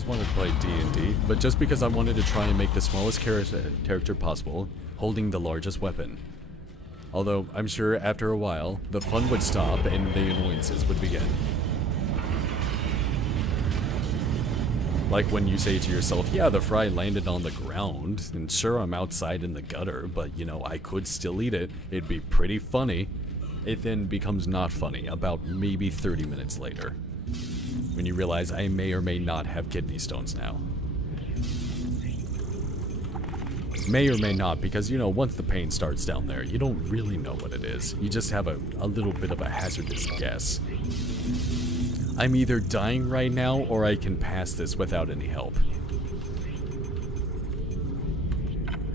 always wanted to play D&D, but just because I wanted to try and make the smallest character possible, holding the largest weapon. Although, I'm sure after a while, the fun would stop and the annoyances would begin. Like when you say to yourself, yeah, the fry landed on the ground, and sure, I'm outside in the gutter, but, you know, I could still eat it. It'd be pretty funny. It then becomes not funny about maybe 30 minutes later, when you realize I may or may not have kidney stones now. May or may not, because, you know, once the pain starts down there, you don't really know what it is. You just have a little bit of a hazardous guess. I'm either dying right now, or I can pass this without any help.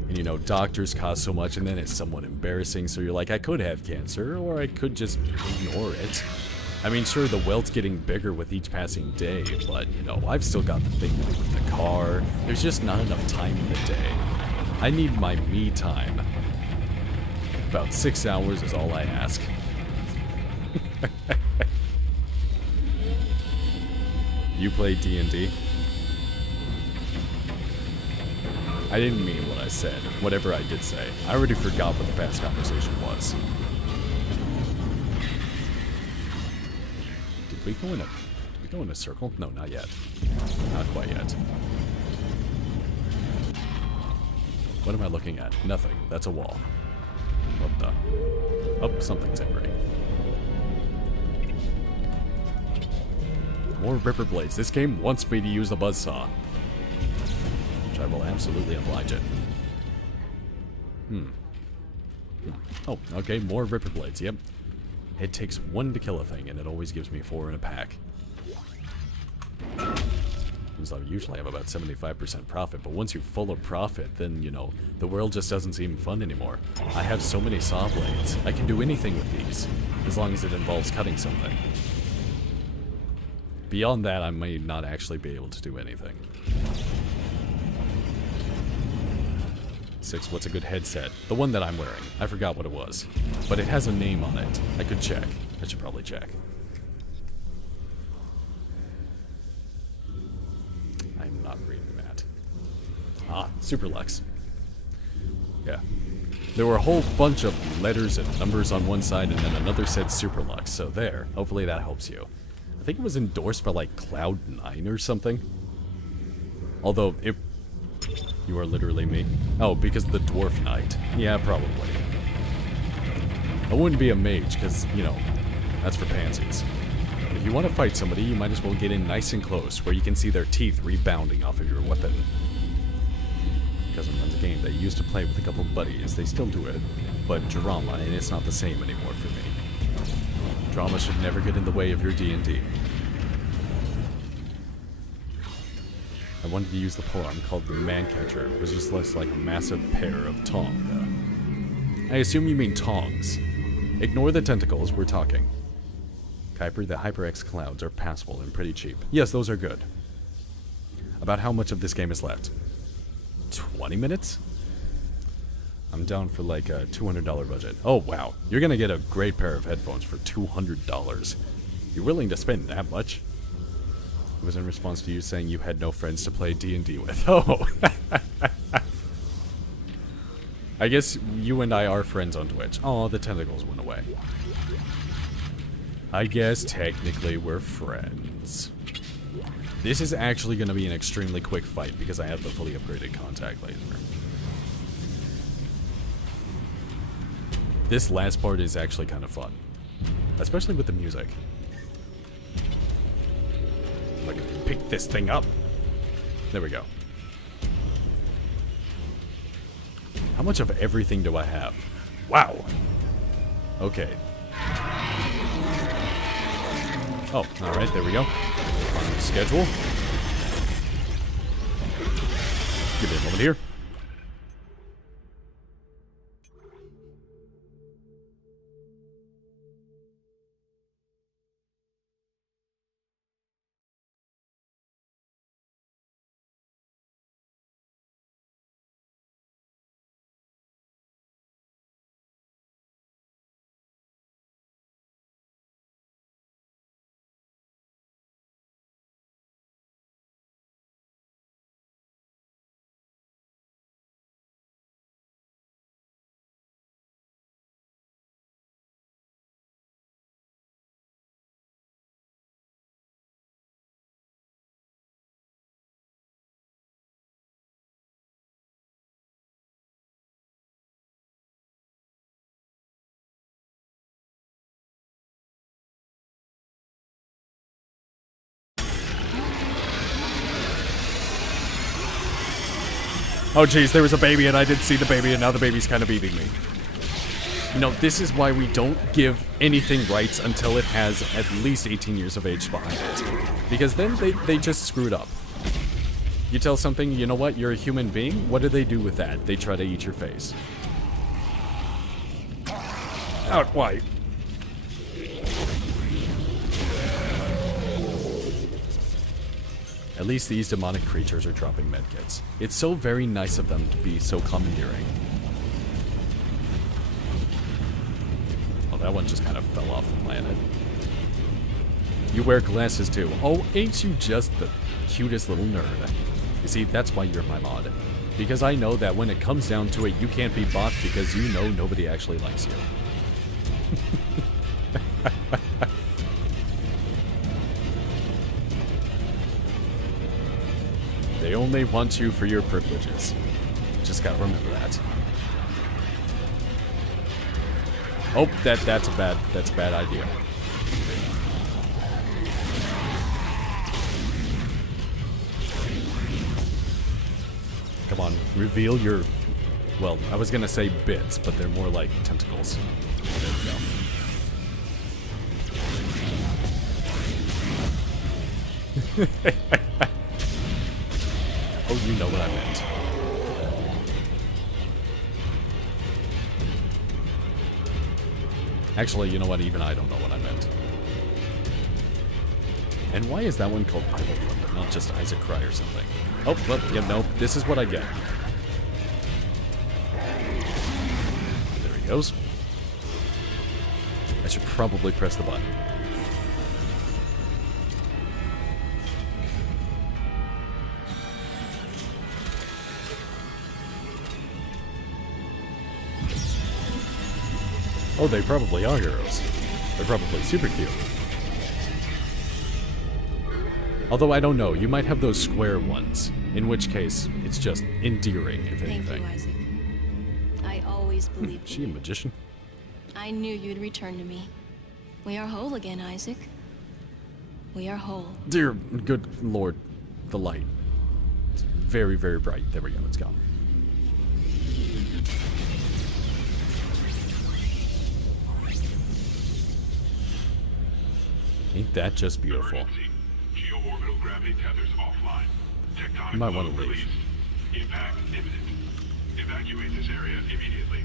And, you know, doctors cost so much, and then it's somewhat embarrassing, so you're like, I could have cancer, or I could just ignore it. I mean, sure, the welt's getting bigger with each passing day, but, you know, I've still got the thing to do with the car. There's just not enough time in the day. I need my me time. About 6 hours is all I ask. You play D&D? I didn't mean what I said. Whatever I did say. I already forgot what the past conversation was. Did we go in a circle? No, not yet. Not quite yet. What am I looking at? Nothing. That's a wall. What the? Oh, something's angry. More Ripper Blades. This game wants me to use the buzzsaw, which I will absolutely oblige it. Oh, okay, more Ripper Blades. Yep. It takes 1 to kill a thing, and it always gives me 4 in a pack. So I usually have about 75% profit, but once you're full of profit, then, you know, the world just doesn't seem fun anymore. I have so many saw blades. I can do anything with these, as long as it involves cutting something. Beyond that, I may not actually be able to do anything. 6, what's a good headset? The one that I'm wearing. I forgot what it was. But it has a name on it. I could check. I should probably check. I'm not reading that. Ah, Super Lux. Yeah. There were a whole bunch of letters and numbers on one side, and then another said Super Lux. So there. Hopefully that helps you. I think it was endorsed by, like, Cloud9 or something. Although, if... You are literally me? Oh, because of the Dwarf Knight. Yeah, probably. I wouldn't be a mage, because, you know, that's for pansies. If you want to fight somebody, you might as well get in nice and close, where you can see their teeth rebounding off of your weapon. Because runs a game that I used to play with a couple buddies. They still do it, but drama, and it's not the same anymore for me. Drama should never get in the way of your D&D. I wanted to use the polearm called the Man-Catcher, which just looks like a massive pair of tongs. I assume you mean tongs. Ignore the tentacles, we're talking. Kuiper, the HyperX clouds are passable and pretty cheap. Yes, those are good. About how much of this game is left? 20 minutes? I'm down for like a $200 budget. Oh, wow. You're gonna get a great pair of headphones for $200. You're willing to spend that much? It was in response to you saying you had no friends to play D&D with. Oh! I guess you and I are friends on Twitch. Oh, the tentacles went away. I guess technically we're friends. This is actually going to be an extremely quick fight because I have the fully upgraded contact laser. This last part is actually kind of fun. Especially with the music. Like, pick this thing up. There we go. How much of everything do I have? Wow. Okay. Oh, alright, there we go. On schedule. Give me a moment here. Oh geez, there was a baby and I didn't see the baby and now the baby's kind of eating me. You know, this is why we don't give anything rights until it has at least 18 years of age behind it. Because then they just screwed up. You tell something, you know what, you're a human being, what do they do with that? They try to eat your face. Out, why? At least these demonic creatures are dropping medkits. It's so very nice of them to be so commandeering. Oh, that one just kind of fell off the planet. You wear glasses too. Oh, ain't you just the cutest little nerd? You see, that's why you're my mod. Because I know that when it comes down to it, you can't be bought because you know nobody actually likes you. They only want you for your privileges. Just gotta remember that. Oh, that's a bad idea. Come on, reveal your... Well, I was gonna say bits, but they're more like tentacles. There we go. Oh, you know what I meant. Actually, you know what? Even I don't know what I meant. And why is that one called Idle Thunder, not just Isaac Cry or something? Oh, well, yeah, no, this is what I get. There he goes. I should probably press the button. Oh, they probably are heroes. They're probably super cute. Although I don't know, you might have those square ones, in which case it's just endearing, if anything. Thank you, Isaac. I always believed She a magician? I knew you'd return to me. We are whole again, Isaac. We are whole. Dear good lord, the light. It's very, very bright. There we go, it's gone. Ain't that just beautiful? Geo-orbital gravity tethers offline. You might want to leave. Released. Impact imminent. Evacuate this area immediately.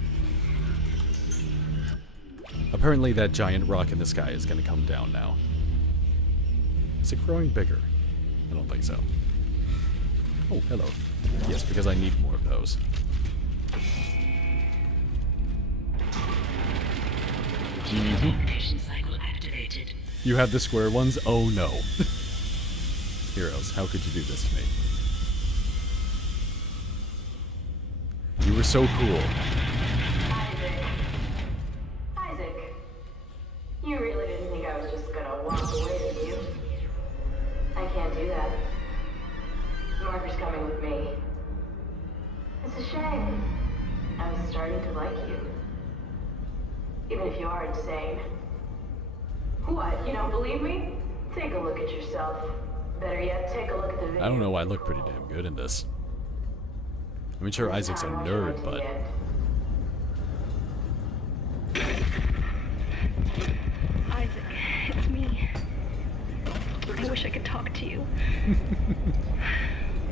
Apparently that giant rock in the sky is going to come down now. Is it growing bigger? I don't think so. Oh, hello. Yes, because I need more of those. Decontamination cycle activated. You have the square ones? Oh no. Heroes, how could you do this to me? You were so cool. Isaac, you really didn't think I was just gonna walk away with you? I can't do that. Marker's coming with me. It's a shame. I was starting to like you. Even if you are insane. What, you don't believe me? Take a look at yourself. Better yet, take a look at the video. I don't know, I look pretty damn good in this. I mean, sure, Isaac's a nerd, but... Isaac, it's me. I wish I could talk to you.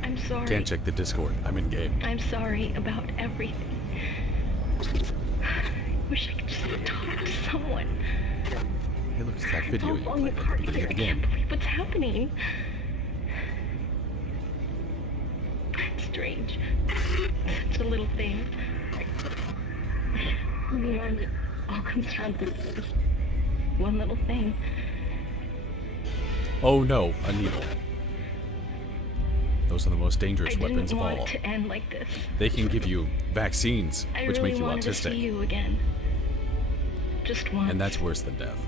I'm sorry. Can't check the Discord. I'm in game. I'm sorry about everything. I wish I could just talk to someone. Hey, look, it's that video you falling played apart at the here. beginning I of the can't game. believe what's happening. Strange. Such a little thing. You know, it all comes down to this one little thing. Oh no, a needle. Those are the most dangerous weapons of I all. didn't want it to end like this. They can give you vaccines, I which really make you wanted to see autistic. you again. Just once. And that's worse than death.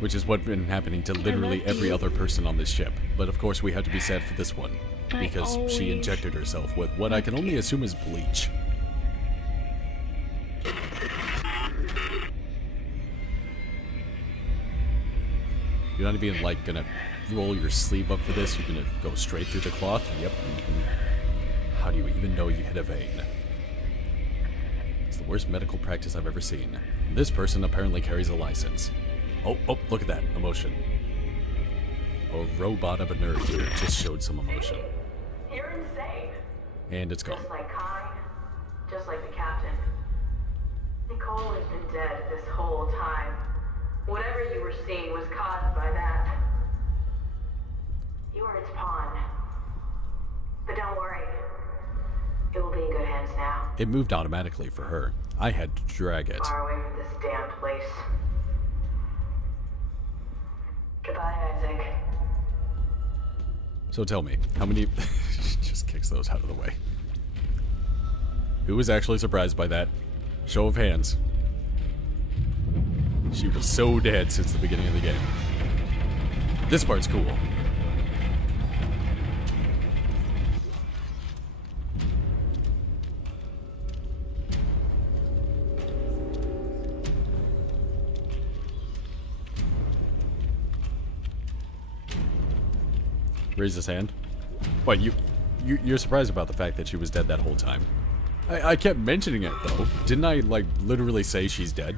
Which is what's been happening to literally loved every you. other person on this ship. But of course we have to be sad for this one. I Because she always injected herself with what I can only assume is bleach. You're not even like gonna roll your sleeve up for this, you're gonna go straight through the cloth? Yep. How do you even know you hit a vein? It's the worst medical practice I've ever seen. This person apparently carries a license. Oh, look at that. Emotion. A robot of a nerd here just showed some emotion. You're insane. And it's gone. Just like Kai, just like the captain. Nicole has been dead this whole time. Whatever you were seeing was caused by that. You are its pawn. But don't worry. It will be in good hands now. It moved automatically for her. I had to drag it. Far away from this damn place. Goodbye, Isaac. So tell me, how many... just kicks those out of the way. Who was actually surprised by that? Show of hands. She was so dead since the beginning of the game. This part's cool. Raise his hand. What, you're surprised about the fact that she was dead that whole time? I kept mentioning it, though. Didn't I, like, literally say she's dead?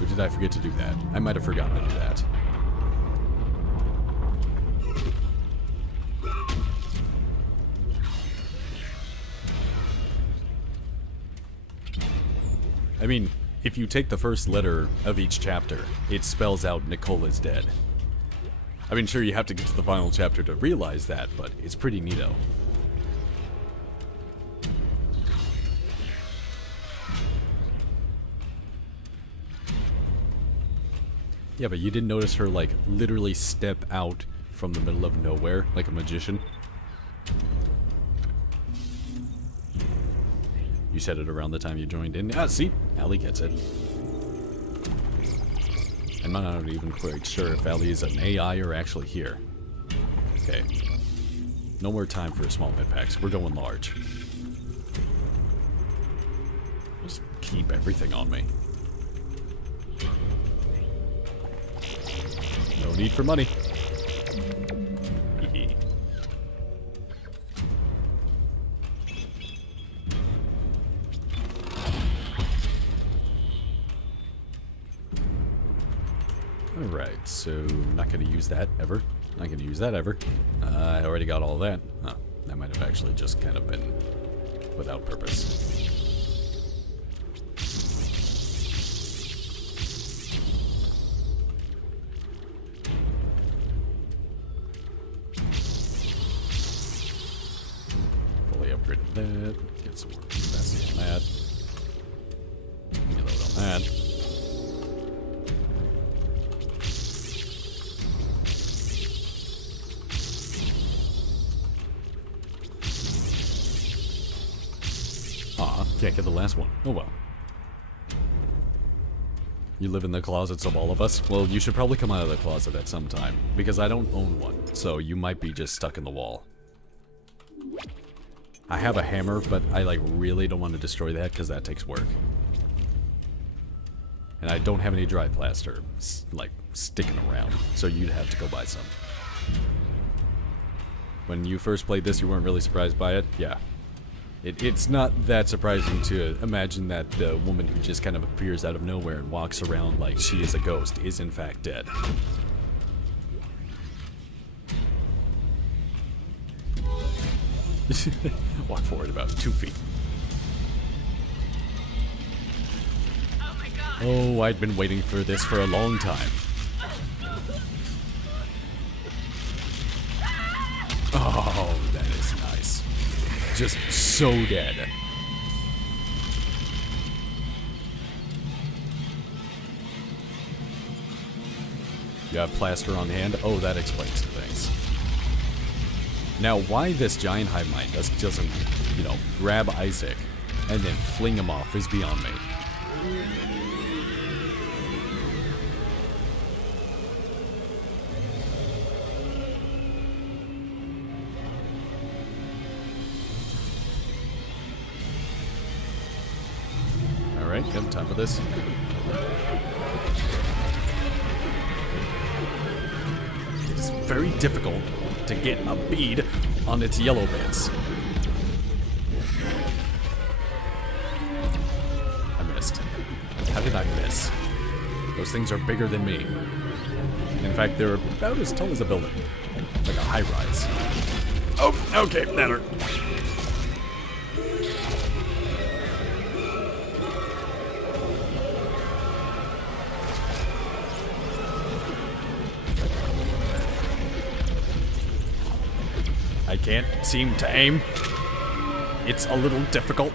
Or did I forget to do that? I might have forgotten to do that. I mean, if you take the first letter of each chapter, it spells out Nicole is dead. I mean, sure, you have to get to the final chapter to realize that, but it's pretty neato. Yeah, but you didn't notice her, like, literally step out from the middle of nowhere, like a magician? You said it around the time you joined in. Ah, see? Allie gets it. I'm not even quite sure if Allie is an AI or actually here. Okay. No more time for small med packs. We're going large. Just keep everything on me. No need for money. Alright, so not going to use that ever. Not going to use that ever. I already got all that. Huh, that might have actually just kind of been without purpose. Fully upgraded that. Get some more capacity on that. Reload on that. Can't get the last one. Oh well. You live in the closets of all of us? Well, you should probably come out of the closet at some time, because I don't own one, so you might be just stuck in the wall. I have a hammer, but I like really don't want to destroy that because that takes work. And I don't have any dry plaster, like, sticking around, so you'd have to go buy some. When you first played this, you weren't really surprised by it? Yeah. It's not that surprising to imagine that the woman who just kind of appears out of nowhere and walks around like she is a ghost is in fact dead. Walk forward about 2 feet. Oh my god. Oh, I'd been waiting for this for a long time. Oh, that is nice. Just so dead. You have plaster on hand? Oh, that explains some things. Now, why this giant hive mind doesn't, you know, grab Isaac and then fling him off is beyond me. Alright, got time for this. It's very difficult to get a bead on its yellow bits. missed? How did I miss? Those things are bigger than me. In fact, they're about as tall as a building. Like a high-rise. Oh, okay, that hurt. I can't seem to aim. It's a little difficult.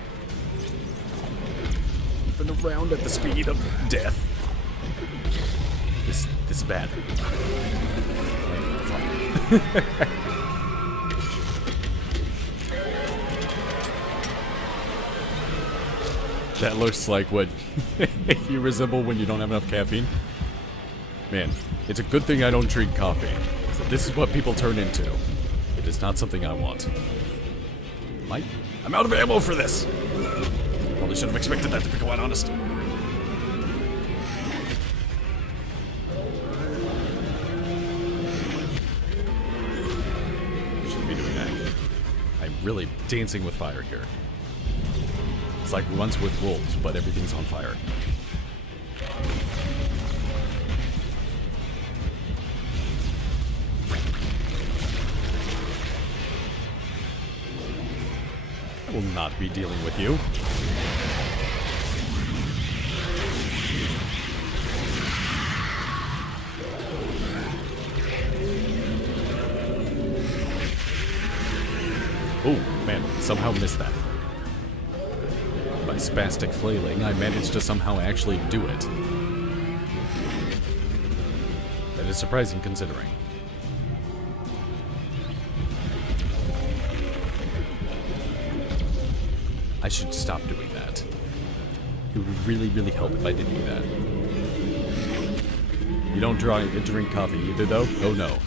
Even around at the speed of death. This is bad. That looks like what you resemble when you don't have enough caffeine. Man, it's a good thing I don't drink coffee. This is what people turn into. It is not something I want. I'm out of ammo for this. Probably should have expected that, to be quite honest. Shouldn't be doing that. I'm really dancing with fire here. It's like Runs with Wolves, but everything's on fire. I will not be dealing with you. Oh, man, somehow missed that. By spastic flailing, I managed to somehow actually do it. That is surprising considering. I should stop doing that. It would really, really help if I didn't do that. You don't drink coffee either, though? Oh no.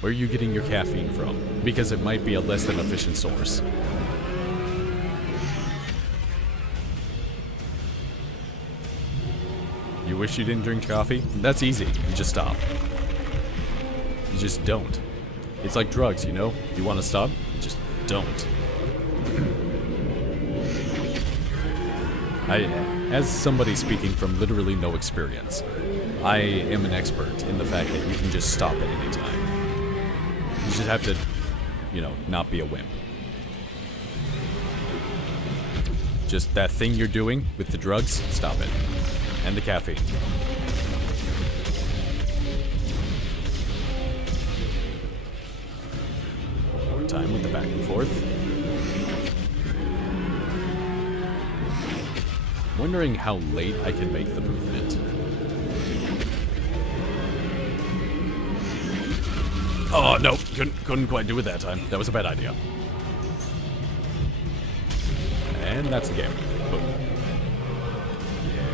Where are you getting your caffeine from? Because it might be a less than efficient source. You wish you didn't drink coffee? That's easy. You just stop. You just don't. It's like drugs, you know? You want to stop? You just don't. As somebody speaking from literally no experience, I am an expert in the fact that you can just stop at any time. You just have to, you know, not be a wimp. Just that thing you're doing with the drugs, stop it. And the caffeine. One more time with the back and forth. Wondering how late I can make the movement. Oh, no. Couldn't quite do it that time. That was a bad idea. And that's the game. Boom.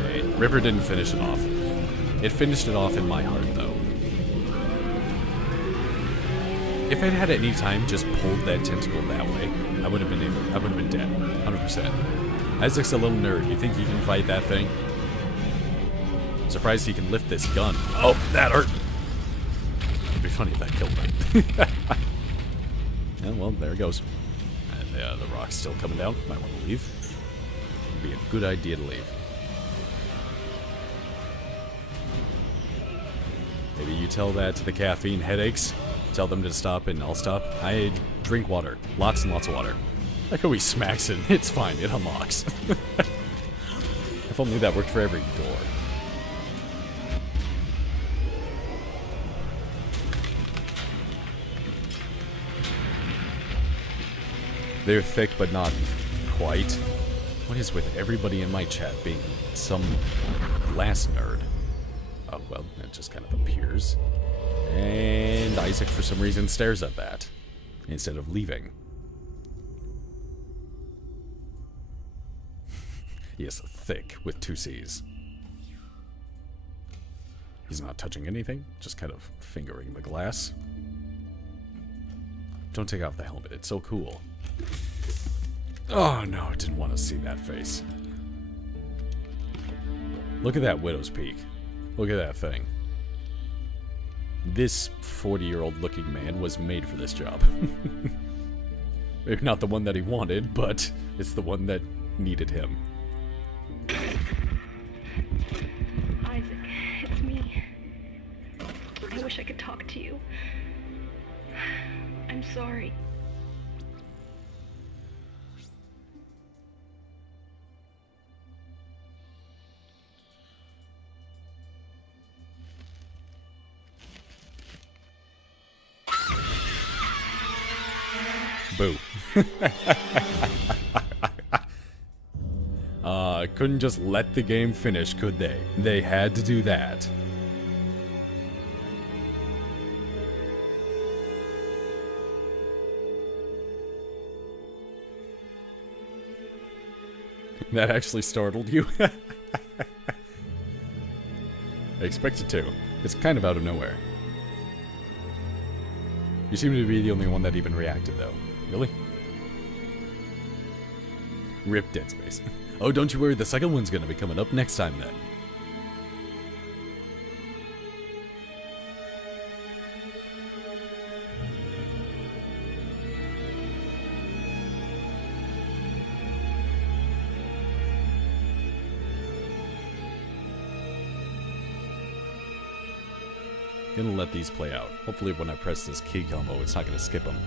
Yay. Ripper didn't finish it off. It finished it off in my heart, though. If it had at any time just pulled that tentacle that way, I would have been dead. 100%. Isaac's a little nerd. You think he can fight that thing? I'm surprised he can lift this gun. Oh, that hurt. It'd be funny if that killed me. Yeah, well, there it goes. And the rock's still coming down. Might want to leave. It'd be a good idea to leave. Maybe you tell that to the caffeine headaches. Tell them to stop and I'll stop. I drink water. Lots and lots of water. Like how he smacks it. It's fine. It unlocks. If only that worked for every door. They're thick, but not quite. What is with everybody in my chat being some glass nerd? Oh, well, it just kind of appears. And Isaac, for some reason, stares at that instead of leaving. Yes, thick with 2 C's. He's not touching anything, just kind of fingering the glass. Don't take off the helmet, it's so cool. Oh no, I didn't want to see that face. Look at that Widow's Peak. Look at that thing. This 40-year-old looking man was made for this job. Maybe not the one that he wanted, but it's the one that needed him. Boo. Couldn't just let the game finish, could they? They had to do that. That actually startled you? I expected to. It's kind of out of nowhere. You seem to be the only one that even reacted, though. Really? Rip Dead Space. Oh, don't you worry, the second one's gonna be coming up next time, then. Gonna let these play out. Hopefully when I press this key combo, it's not gonna skip them.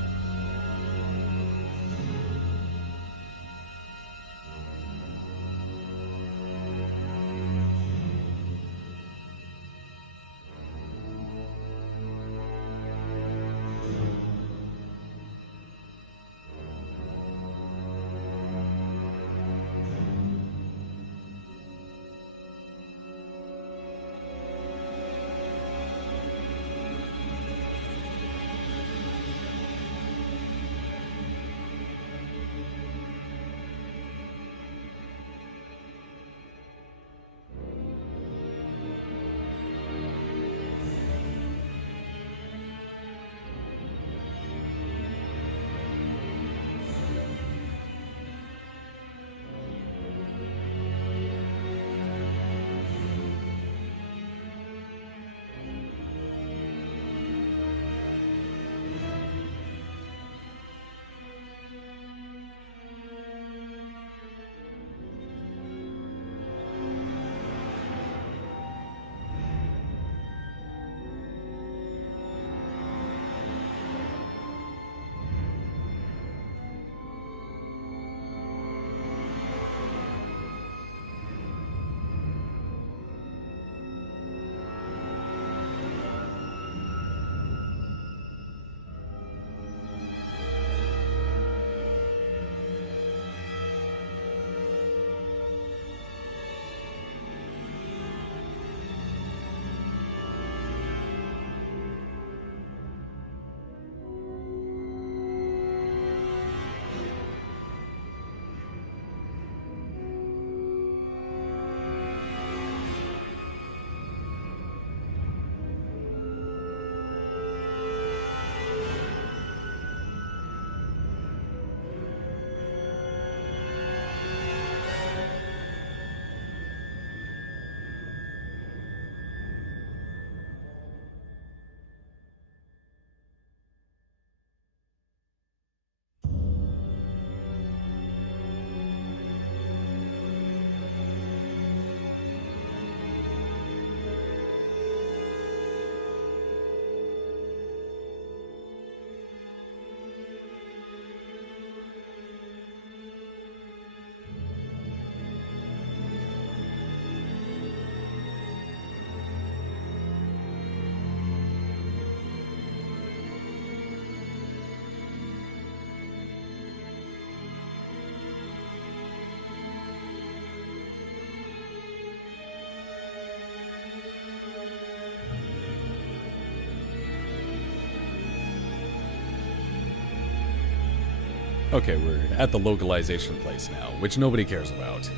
Okay, we're at the localization place now, which nobody cares about.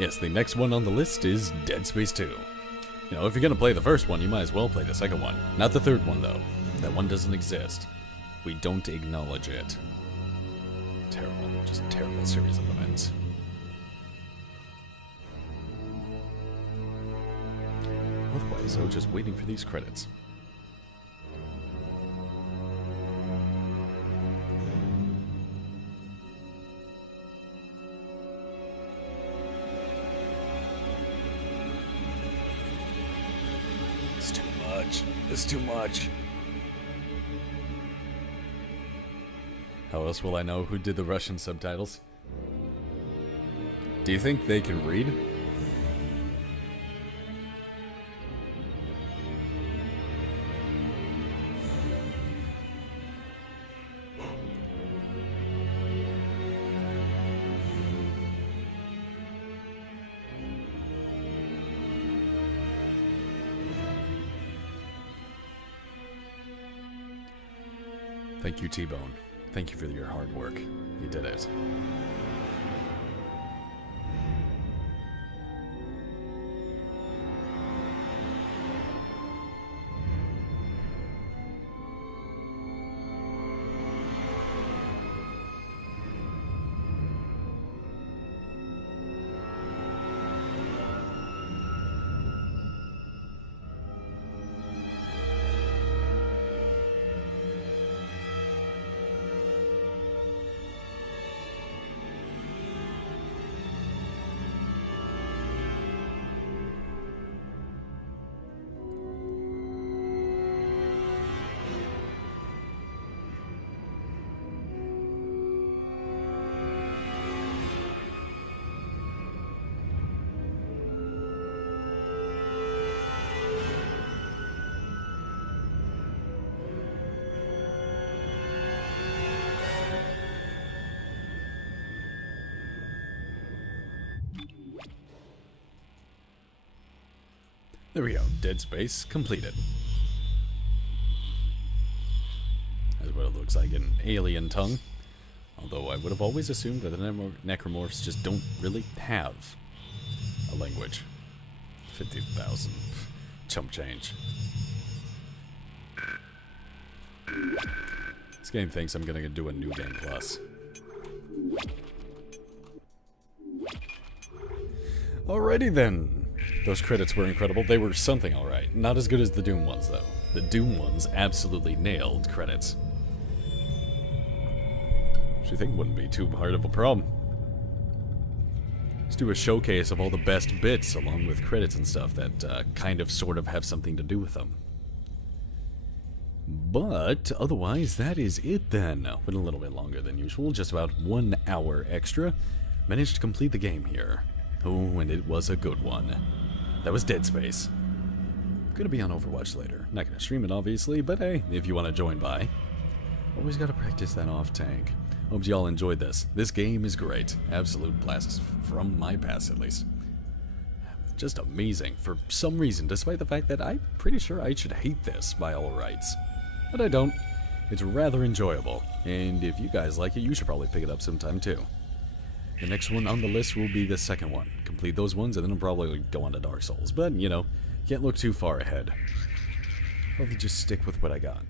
Yes, the next one on the list is Dead Space 2. You know, if you're gonna play the first one, you might as well play the second one. Not the third one, though. That one doesn't exist. We don't acknowledge it. Terrible, just terrible series of events. Otherwise, I'm just waiting for these credits. It's too much. How else will I know who did the Russian subtitles? Do you think they can read? Thank you, T-Bone. Thank you for your hard work. You did it. There we go. Dead Space completed. That's what it looks like in alien tongue. Although I would have always assumed that the necromorphs just don't really have a language. 50,000. Chump change. This game thinks I'm gonna do a New Game Plus. Alrighty then. Those credits were incredible. They were something alright. Not as good as the Doom ones, though. The Doom ones absolutely nailed credits. Which I think wouldn't be too hard of a problem. Let's do a showcase of all the best bits, along with credits and stuff that kind of sort of have something to do with them. But otherwise, that is it then. Went a little bit longer than usual, just about 1 hour extra. Managed to complete the game here. Oh, and it was a good one. That was Dead Space. Gonna be on Overwatch later. Not gonna stream it, obviously, but hey, if you want to join by. Always gotta practice that off tank. Hope y'all enjoyed this. This game is great. Absolute blast, from my past at least. Just amazing for some reason, despite the fact that I'm pretty sure I should hate this by all rights. But I don't. It's rather enjoyable, and if you guys like it, you should probably pick it up sometime too. The next one on the list will be the second one. Complete those ones, and then I'll probably go on to Dark Souls. But, you know, can't look too far ahead. Probably just stick with what I got.